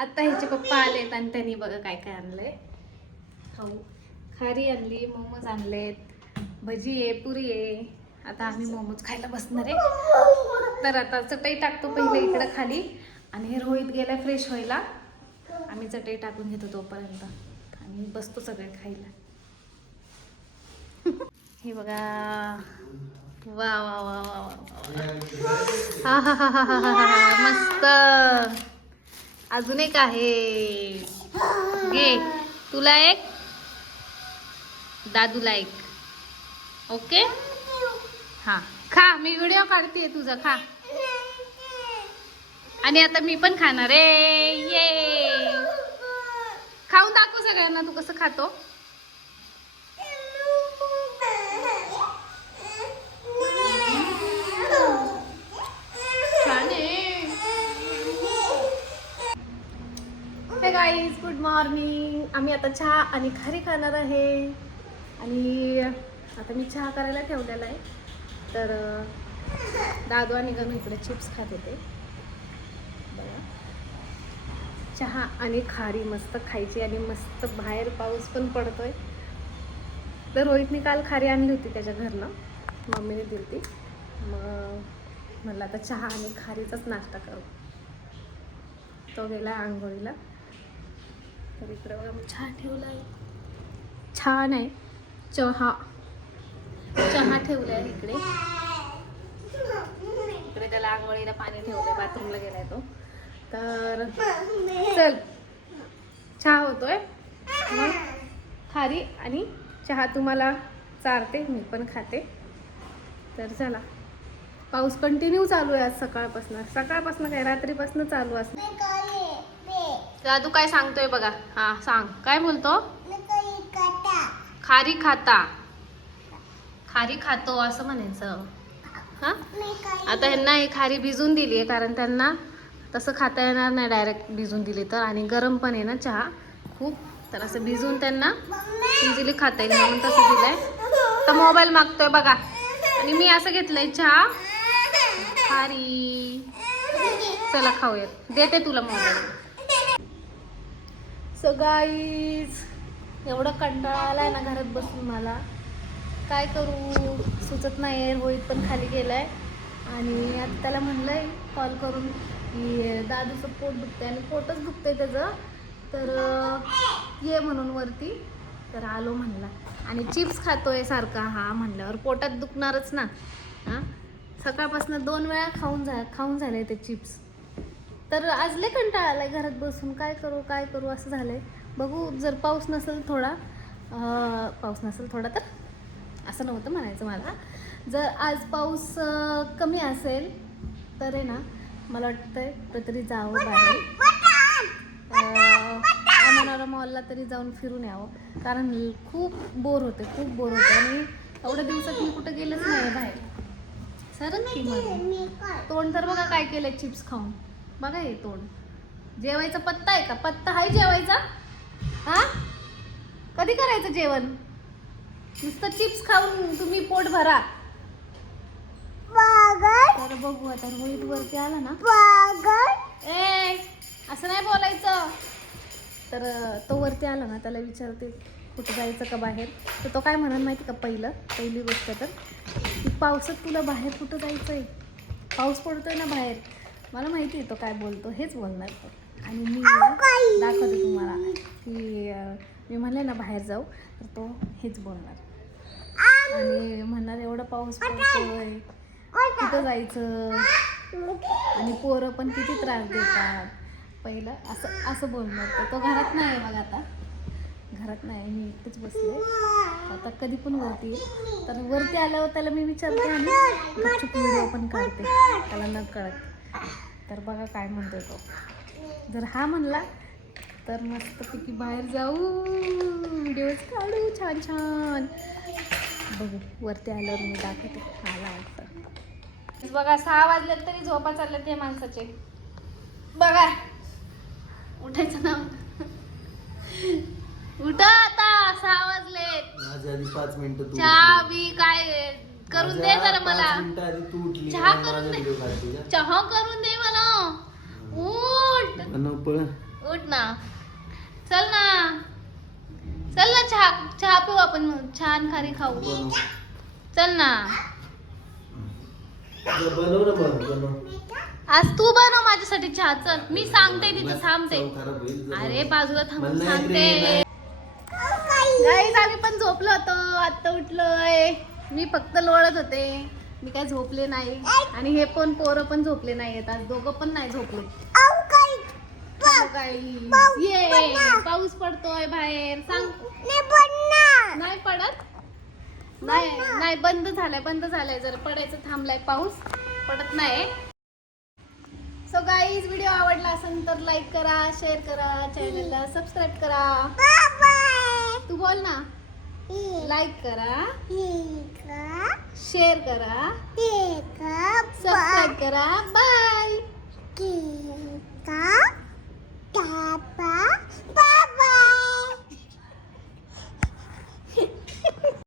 आता ह्याचे पप्पा आलेत आणि त्यांनी बघा काय काय आणलंय खाऊ. खारी आणली, मोमोज आणलेत, भजी आहे, पुरी आहे. आता आम्ही मोमोज खायला बसणार आहे. तर आता चटई टाकतो पहिले इकडं खाली आणि रोहित गेला फ्रेश व्हायला. आम्ही चटई टाकून घेतो तोपर्यंत आणि बसतो सगळे खायला. हे बघा, वा वा वा वा वा, हा हा हा हा हा, मस्त. अजून एक आहे, घे तुला एक, दादूला एक. ओके, हा खा, मी व्हिडिओ काढते तुझा, खा. आणि आता मी पण खाणार आहे. ये, खाऊन दाखव सगळ्यांना तू कसं खातो. हे गाईज, गुड मॉर्निंग. आम्ही आता चहा आणि खारी खाणार आहे. आणि आता मी चहा करायला ठेवलेला आहे. तर दादू आणि गणू इकडे चिप्स खात होते. बघा, चहा आणि खारी मस्त खायची. आणि मस्त बाहेर पाऊस पण पडतोय. तर रोहितने काल खारी आणली होती त्याच्या घरनं, मम्मीने दिली ती. मग म्हटलं आता चहा आणि खारीचाच नाश्ता करू. तो गेला आंघोळीला. तर इकडे बघा मी चहा ठेवला आहे. छान आहे चहा. चहा ठेवला आहे इकडे. इकडे त्याला आंघोळीला पाणी ठेवलंय, बाथरूमला गेलाय तो. तर चल, चहा होतोय. मग खारी आणि चहा तुम्हाला चारते, मी पण खाते. तर चला, पाऊस कंटिन्यू चालू आहे आज सकाळपासून काय रात्रीपासून चालू असणार. दादू काय सांगतोय बघा. हा सांग, काय बोलतो. खारी खाता, खारी खातो असं म्हणायचं. हा, आता ह्यांना ही खारी भिजून दिली आहे, कारण त्यांना तसं खाता येणार नाही डायरेक्ट भिजून दिली तर. आणि गरम पण आहे ना चहा खूप, तर असं भिजून त्यांना इझिली खाता येईल म्हणून तसं दिलंय. तर मोबाईल मागतोय बघा. आणि मी असं घेतलंय चहा खारी. चला खाऊयात, देते तुला मोबाईल. सो गाईज, एवढं कंटाळा आलाय ना घरात बसून, मला काय करू सुचत नाही. रोहित पण खाली गेलाय आणि आता त्याला म्हणलंय कॉल करून की दादूचं पोट दुखतंय आणि पोटच दुखतंय त्याचं, तर ये म्हणून वरती. तर आलो म्हणला. आणि चिप्स खातोय सारखा हा, म्हणल्यावर पोटात दुखणारच ना. हां, सकाळपासून 2 वेळा खाऊन झाले ते चिप्स. तर आज लय कंटाळा आलाय घरात बसून, काय करू असं झालंय. बघू, जर पाऊस नसेल थोडा तर असं नव्हतं म्हणायचं मला. जर आज पाऊस कमी असेल तर आहे ना, मला वाटतंय कुठेतरी जावं बाहेर, अमोनारा मॉलला तरी जाऊन फिरून यावं. कारण खूप बोर होते. आणि एवढ्या दिवसात मी कुठं गेलंच नाही बाहेर. सरच की मग तोंड तर बघा काय केलंय चिप्स खाऊन. बघा हे तोंड. जेवायचा पत्ता आहे का? पत्ता आहे जेवायचा? हा, कधी करायचं जेवण? नुसतं चिप्स खाऊन तुम्ही पोट भरा. तर बघू आता, रोहित वरती आला ना, ए असं नाही बोलायचं. तर तो वरती आला ना, त्याला विचारते कुठं जायचं का बाहेर. तर तो काय म्हणाल माहिती का, पहिली गोष्ट तर की पावसात तुला बाहेर कुठं जायचंय, पाऊस पडतोय ना बाहेर. मला माहिती आहे तो काय बोलतो, हेच बोलणार तो. आणि मी दाखवते तुम्हाला की मी म्हणले ना बाहेर जाऊ, तर तो हेच बोलणार. आणि म्हणणार एवढा पाऊस पडतोय कुठं जायचं, आणि पोरं पण किती त्रास देतात. पहिलं असं बोलणार. तर तो घरात नाही आहे बघा, आता घरात नाही, मी इथेच बसले. आता कधी पण वरती, तर वरती आल्यावर त्याला मी विचारते आणि गपचूप व्हिडिओ पण काढते त्याला न कळत. तर बघा काय म्हणतोय तो. जर हा म्हणला तर मस्तपैकी बाहेर जाऊ, व्हिडिओज काढू छान छान. बघू वरती आल्यावर मी दाखवते. आला वाटतं बघा. 6 वाजल्यात तरी झोपा चालल्यात ते माणसाचे. बघा, उठायचं ना, उठा आता, 6 वाजले. 5 मिनिटं चहा बी काय करून दे जरा मला. चहा करून दे मला. उठ. बनव पळ. उठ ना, चल ना, चल ना, चहा चहा पिऊ आपण, छान खारी खाऊ. बनव. चल ना, बनव ना मग बनव. आज तू बनव माझ्यासाठी चहा. चल, मी सांगते तिथं थांबते. चव खराब होईल जरा. अरे बाजूला थांबून मला नाही सांगते. रे, गाईज आम्ही पण झोपलो होतो, आता उठलोय. मी फक्त लोळत होते, मी काय झोपले नाही. आणि हे पण पोरं पण झोपले नाहीयेत आज, दोघं पण नाही झोपले. ये पाऊस पडतोय बाहेर. सांग नाही पडत. नाही नाही, बंद झालाय जरा पडायचं, थांबलाय पाऊस, पडत नाही. सो गाईज, व्हिडिओ आवडला असेल तर लाईक करा, शेअर करा, चॅनलला सबस्क्राईब करा. तू बोल ना. लाईक करा, शेअर करा, सबस्क्राईब करा. बाय.